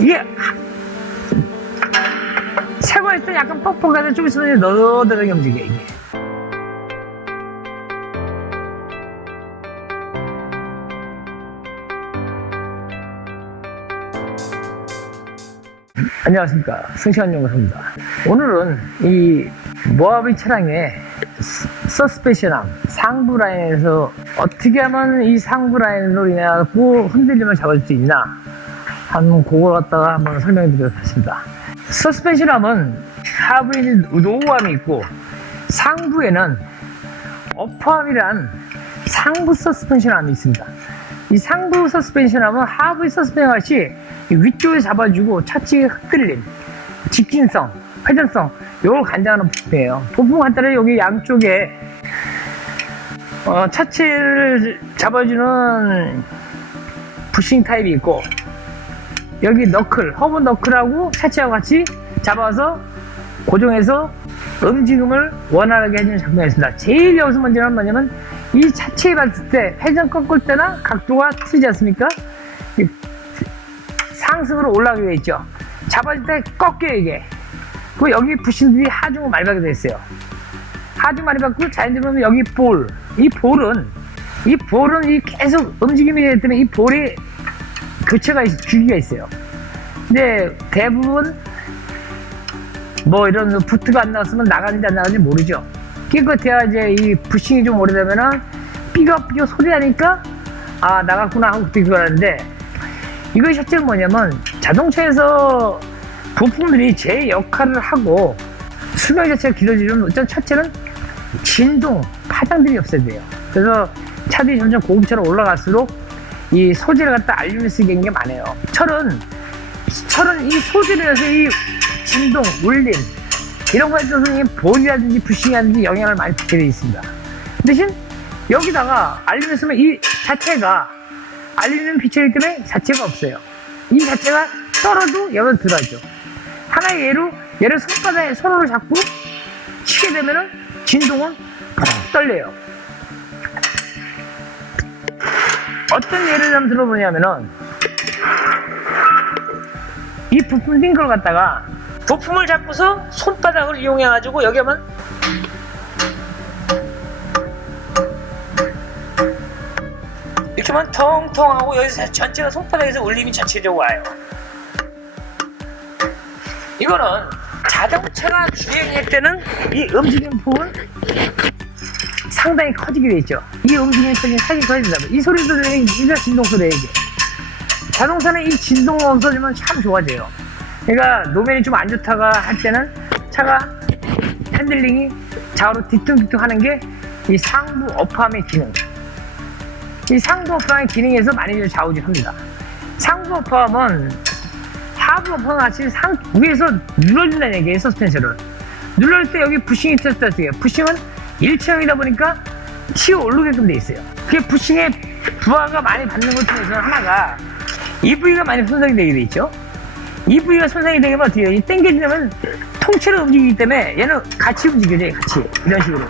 이게 있을 때 약간 뻑뻑하다 좀 있으면 너덜하게 움직여 이게. 안녕하십니까. 승시간 연구소입니다. 오늘은 이 모하비 차량의 스- 서스펜션함 상부 라인에서 어떻게 하면 이 상부 라인으로 인해갖고 흔들림을 잡을 수 있나 한번 그걸 갖다가 한번 설명해 드리겠습니다 서스펜션함은 하부에 노후함이 있고 상부에는 어퍼함이란 상부 서스펜션함이 있습니다 이 상부 서스펜션함은 하부 서스펜션 같이 이 위쪽에 잡아주고 차체의 흔들림, 직진성, 회전성 이걸 관장하는 부품이에요. 부품 간단히 여기 양쪽에 어, 차체를 잡아주는 부싱 타입이 있고 여기 너클, 허브 너클하고 차체와 같이 잡아서 고정해서 움직임을 원활하게 해주는 장면이 있습니다. 제일 여기서 문제는 뭐냐면 이 차체에 봤을 때 회전 꺾을 때나 각도가 틀리지 않습니까? 이 상승으로 올라가게 돼 있죠. 잡아줄 때 꺾여요 이게. 그리고 여기 부신들이 하중을 많이 받게 돼 있어요. 하중 많이 받고 자연적으로 여기 볼. 이 볼은 이 볼은 이 계속 움직임이 되기 때문에 이 볼에 교체가 있, 주기가 있어요. 근데 대부분 뭐 이런 부트가 안 나왔으면 나가는지 안 나가는지 모르죠. 깨끗해야 이제 이 부싱이 좀 오래되면은 삐걱삐걱 소리 나니까 아 나갔구나 하고 그때 그걸 하는데 이거 실제로 뭐냐면 자동차에서 부품들이 제 역할을 하고 수명 자체가 길어지면 어떤 차체는 진동, 파장들이 없어야 돼요. 그래서 차들이 점점 고급차로 올라갈수록 이 소재를 갖다 알루미늄 쓰게 게 많아요. 철은 철은 이 소재를 해서 이 진동, 울림 이런 거에 있어서 이 볼이라든지 부싱이라든지 영향을 많이 받게 되어 있습니다. 대신 여기다가 알루미늄 쓰면 이 자체가 알루미늄 비치기 때문에 자체가 없어요. 이 자체가 떨어도 여기로 들어가죠. 하나의 예로 얘를 손바닥에 손으로 잡고 치게 되면은 진동은 푹 떨려요. 어떤 예를 한번 들어 보냐면은 이 부품 링크를 갖다가 부품을 잡고서 손바닥을 이용해 가지고 여기 하면 이렇게 하면 통통하고 여기서 전체가 손바닥에서 울림이 전체적으로 와요. 이거는 자동차가 주행할 때는 이 움직임 부분 상당히 커지게 돼 있죠. 이 움직임이 커지면 살이 커진다. 이 소리도 들리는 이게 진동 소리예요, 이게. 자동차는 이 진동이 없어지면 참 좋아져요. 그러니까 노면이 좀 안 좋다가 할 때는 차가 핸들링이 좌우로 뒤뚱뒤뚱 하는 게 이 상부 어퍼함의 기능. 이 상부 어퍼함의 기능에서 많이 좌우지합니다. 상부 어퍼함은 하부 어퍼함 같이 상 위에서 눌러준다는 얘기예요, 서스펜션을. 눌러줄 때 여기 부싱이 있었을 때 부싱은 일체형이다 보니까 치어 오르게끔 돼 있어요. 그게 부싱의 부하가 많이 받는 것 중에서 하나가 이 부위가 많이 손상이 되게 돼 있죠. 이 부위가 손상이 되면 어떻게 해요? 이 땡겨지면 통째로 움직이기 때문에 얘는 같이 움직여져요, 같이. 이런 식으로.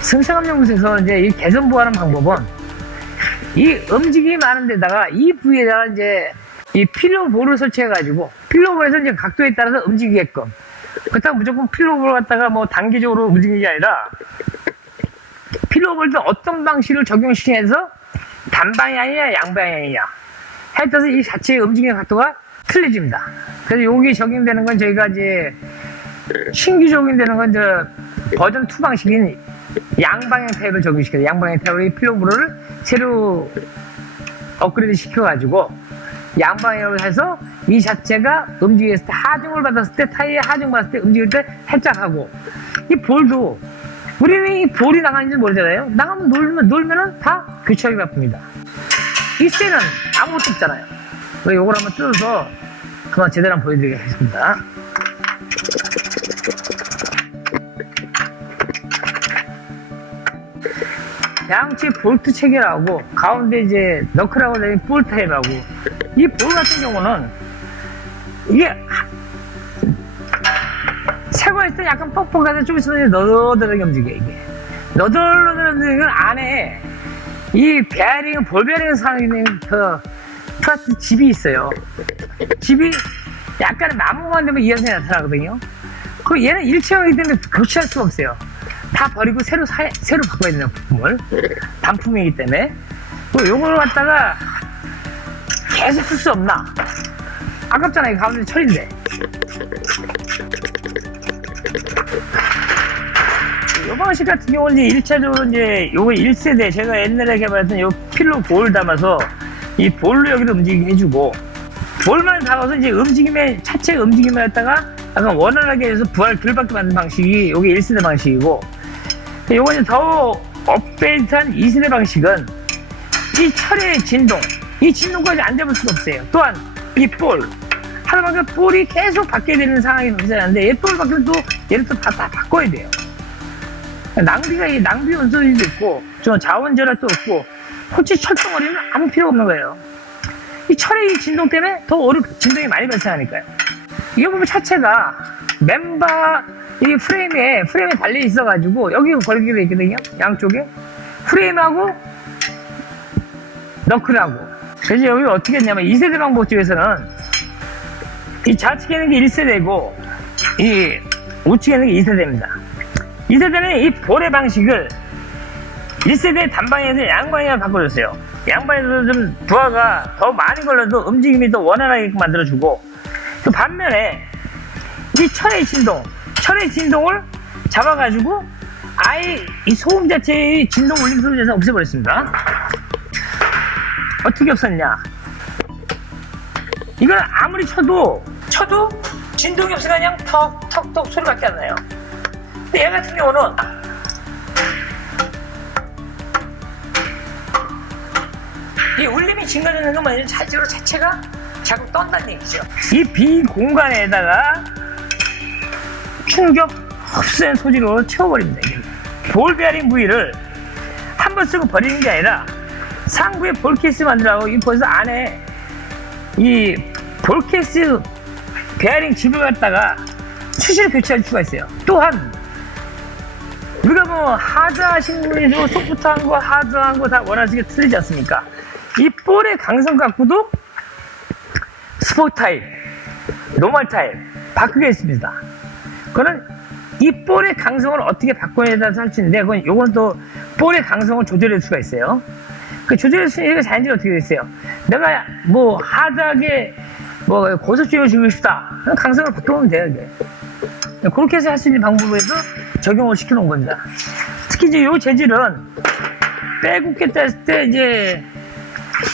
승상암 연구소에서 이제 이 개선 보하는 방법은 이 움직임이 많은 데다가 이 부위에다가 이제 이 필로볼을 설치해가지고 필로볼에서 이제 각도에 따라서 움직이게끔 그렇다고 무조건 필로볼 갖다가 뭐 단계적으로 움직이는 게 아니라 필로볼도 어떤 방식을 적용시켜서 단방향이냐 양방향이냐 해 따라서 이 자체의 움직임의 각도가 틀려집니다. 그래서 여기 적용되는 건 저희가 이제 신규 적용되는 건 저 버전 2 방식인 양방향 타입을 적용시켜요. 양방향 타입으로 이 필로볼을 새로 업그레이드 시켜가지고 양방향으로 해서 이 자체가 움직였을 때 하중을 받았을 때 타이에 하중 받았을 때 움직일 때 살짝 하고 이 볼도 우리는 이 볼이 나가는지 모르잖아요. 나가면 놀면 놀면은 다 교체하기 바쁩니다. 이 셀은 아무것도 없잖아요. 그래서 이걸 한번 뜯어서 그만 제대로 한번 보여드리겠습니다. 양치 볼트 체결하고 가운데 이제 너클하고 다닌 볼 타입하고 이 볼 같은 경우는 이게 새거 있을 때 약간 뻑뻑하다 좀 있으면 너덜너덜하게 움직여 이게 너덜너덜한 건 안에 이 베어링 볼 베어링 사는 그 플러스 집이 있어요. 집이 약간 나무만 되면 이 현상이 나타나거든요. 그리고 얘는 일체형이기 때문에 교체할 수가 없어요. 다 버리고 새로 사, 새로 바꿔야 되는 부품을. 단품이기 때문에. 요걸 갖다가 계속 쓸 수 없나? 아깝잖아, 이 가운데 철인데. 요 방식 같은 경우는 이제 1차적으로 이제 요거 1세대 제가 옛날에 개발했던 요 필로 볼 담아서 이 볼로 여기를 움직이게 해주고 볼만 담아서 이제 움직임에 차체 움직임을 갖다가 약간 원활하게 해서 부활 들받게 만든 방식이 요게 1세대 방식이고 요거 이제 더 업데이트한 2세대 방식은 이 철의 진동 이 진동까지 안 잡을 수가 없어요 또한 이볼 하나만큼 볼이 계속 바뀌어야 되는 상황이 발생하는데 얘볼 바뀌면 또 얘를 또 다, 다 바꿔야 돼요 낭비가 이 낭비 원소리도 있고 저 자원 절약도 없고 솔직히 철덩어리는 아무 필요가 없는 거예요. 이 철의 이 진동 때문에 더 어려 진동이 많이 발생하니까요. 이거 보면 차체가 멤버 이 프레임에 프레임에 달려 있어가지고 여기 걸리게 돼 있거든요. 양쪽에 프레임하고 너클하고 그래서 여기 어떻게 했냐면 2세대 방법 쪽에서는 이 좌측에는 게 1세대고 이 우측에는 게 2세대입니다. 2세대는 이 볼의 방식을 1세대 단방에서 양방향을 바꿔줬어요. 양방에서 좀 부하가 더 많이 걸려도 움직임이 더 원활하게 만들어주고 그 반면에 이 철의 진동, 철의 진동을 잡아가지고 아예 이 소음 자체의 진동 울림 소리 자체를 없애버렸습니다. 어떻게 없었냐? 이건 아무리 쳐도 쳐도 진동이 없으니까 그냥 턱 턱턱 소리밖에 안 나요. 근데 얘 같은 경우는 이 울림이 증가되는 건 뭐냐면 자체로 자체가 자꾸 떤다는 얘기죠. 이 빈 공간에다가 충격 흡수된 소지로 채워버립니다. 볼 베어링 부위를 한 번 쓰고 버리는 게 아니라 상부에 볼 케이스 만들라고 이 벌써 안에 이 볼 케이스 베어링 집을 갖다가 수시로 교체할 수가 있어요. 또한 우리가 뭐 하드하신 분이도 소프트한 거 하드한 거 다 원하시게 틀리지 않습니까? 이 볼의 강성 각도도 스포트 타입, 노멀 타입 바꾸게 있습니다. 그거는 이 볼의 강성을 어떻게 바꿔야 할수 있는데 그건 요건 또 볼의 강성을 조절할 수가 있어요. 그 있는 게 자연적으로 어떻게 됐어요? 내가 뭐 하드하게 뭐 고속주행을 주고 싶다. 강성을 바꿔보면 돼요, 이게. 그렇게 해서 할 수 있는 방법에서 적용을 시켜놓은 겁니다. 특히 이제 요 재질은 빼곡겠다 했을 때 이제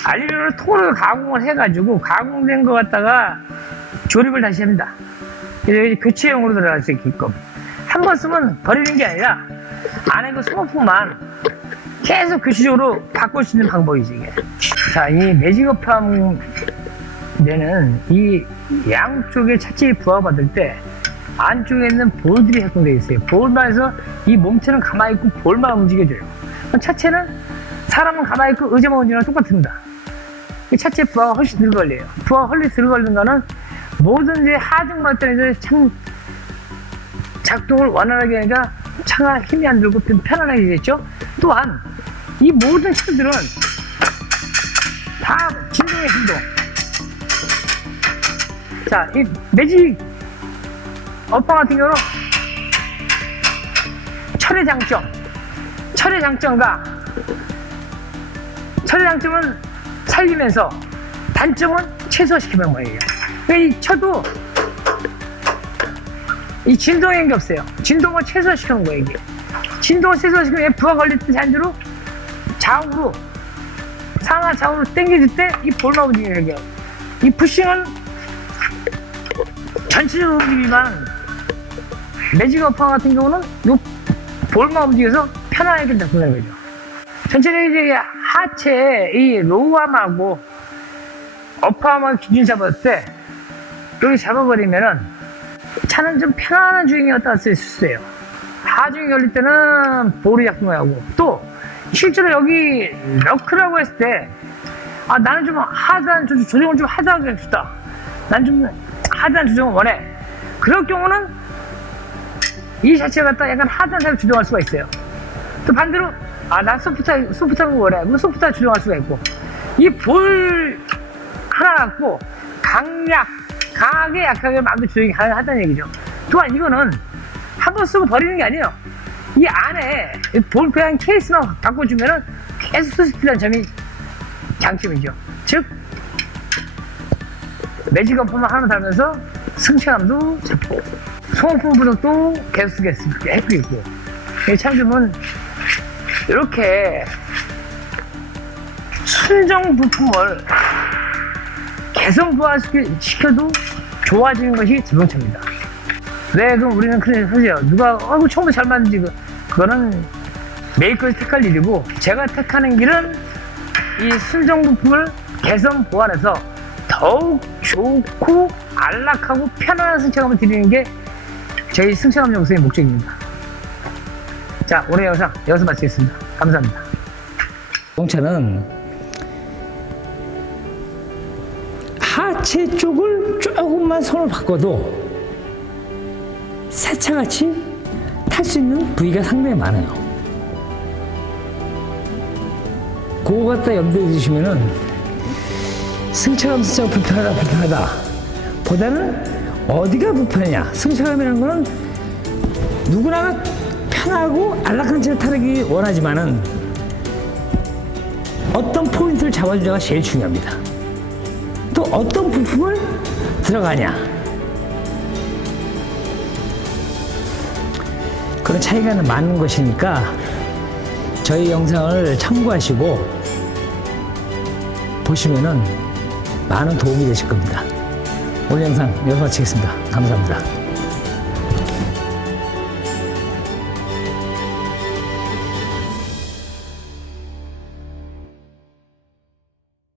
알루미늄을 토를 가공을 해가지고 가공된 거 갖다가 조립을 다시 합니다. 그래서 교체용으로 들어갈 수 있게끔. 한 번 쓰면 버리는 게 아니라 안에 그 소모품만 계속 교체적으로 바꿀 수 있는 방법이지, 이게. 자, 이 매직업함 내는 이 양쪽에 차체에 부하받을 때 안쪽에 있는 볼들이 활동되어 있어요. 볼만에서 이 몸체는 가만히 있고 볼만 움직여줘요. 차체는 사람은 가만히 있고 의자만 움직이랑 똑같습니다. 이 차체 부하가 훨씬 덜 걸려요. 부하가 훨씬 덜 걸리는 거는 모든 이제 하중 발전에서 참 작동을 원활하게 하니까 차가 힘이 안 들고 좀 편안하게 되겠죠. 또한 이 모든 차들은 다 진동의 진동. 자, 이 매직 어퍼 같은 경우는 철의 장점, 철의 장점과 철의 장점은 살리면서 단점은 최소화시키는 거예요. 그러니까 이 쳐도 이 진동인 게 없어요. 진동을 최소화시키는 거예요, 이게. 최소화시키면 부하 걸릴 때 잔주로 좌우로 상하 좌우로 당겨줄 때이 볼만 움직이는 거예요. 이 푸싱은 전체적으로 움직이지만 매직 어퍼 같은 경우는 요 볼만 움직여서 편안하게 잡는다는 거죠. 전체적으로 이제 하체 이 로우암하고 어퍼암을 기준 잡았을 때 여기 잡아버리면은 차는 좀 편안한 주행이었다 쓸수 있어요. 하중이 걸릴 때는 볼이 작동하고 또 실제로 여기 너클라고 했을 때 아, 나는 좀 조- 조정을 좀 하드하게 해주다. 난 좀 하드한 조정을 원해. 그럴 경우는 이 자체가 갖다 약간 하드한 사람 조정할 수가 있어요. 또 반대로 아, 난 소프트, 소프트한 거 원해. 그럼 소프트한 조정할 수가 있고 이 볼 하나 갖고 강약, 강하게 약하게 마음대로 조정이 가능하다는 얘기죠. 또한 이거는 한 번 쓰고 버리는 게 아니에요. 이 안에 이 볼펜 케이스만 바꿔주면은 계속 쓸 수 있다는 점이 장점이죠. 즉, 매직 어퍼만 하나 달면서 승차감도 잡고, 소모품 분석도 계속 쓰겠습니다. 이 참점은 이렇게 순정 부품을 개선 부활시켜도 좋아지는 것이 자동차입니다. 왜 그럼 우리는 그래 하세요. 누가 어이구 처음부터 잘 만든지 그 그거는 메이커에서 택할 일이고 제가 택하는 길은 이 순정 부품을 개선 보완해서 더욱 좋고 안락하고 편안한 승차감을 드리는 게 저희 승차감 영상의 목적입니다. 자 오늘 영상 여기서 마치겠습니다. 감사합니다. 자동차는 하체 쪽을 조금만 손을 바꿔도 새차같이 탈 수 있는 부위가 상당히 많아요. 그거 갖다 염두에 두시면은 승차감 승차감 불편하다 불편하다 보다는 어디가 불편하냐 승차감이라는 거는 누구나 편하고 안락한 채로 타기 원하지만은 어떤 포인트를 잡아주냐가 제일 중요합니다. 또 어떤 부품을 들어가냐 그런 차이가 많은 것이니까 저희 영상을 참고하시고 보시면은 많은 도움이 되실 겁니다. 오늘 영상 여기서 마치겠습니다. 감사합니다.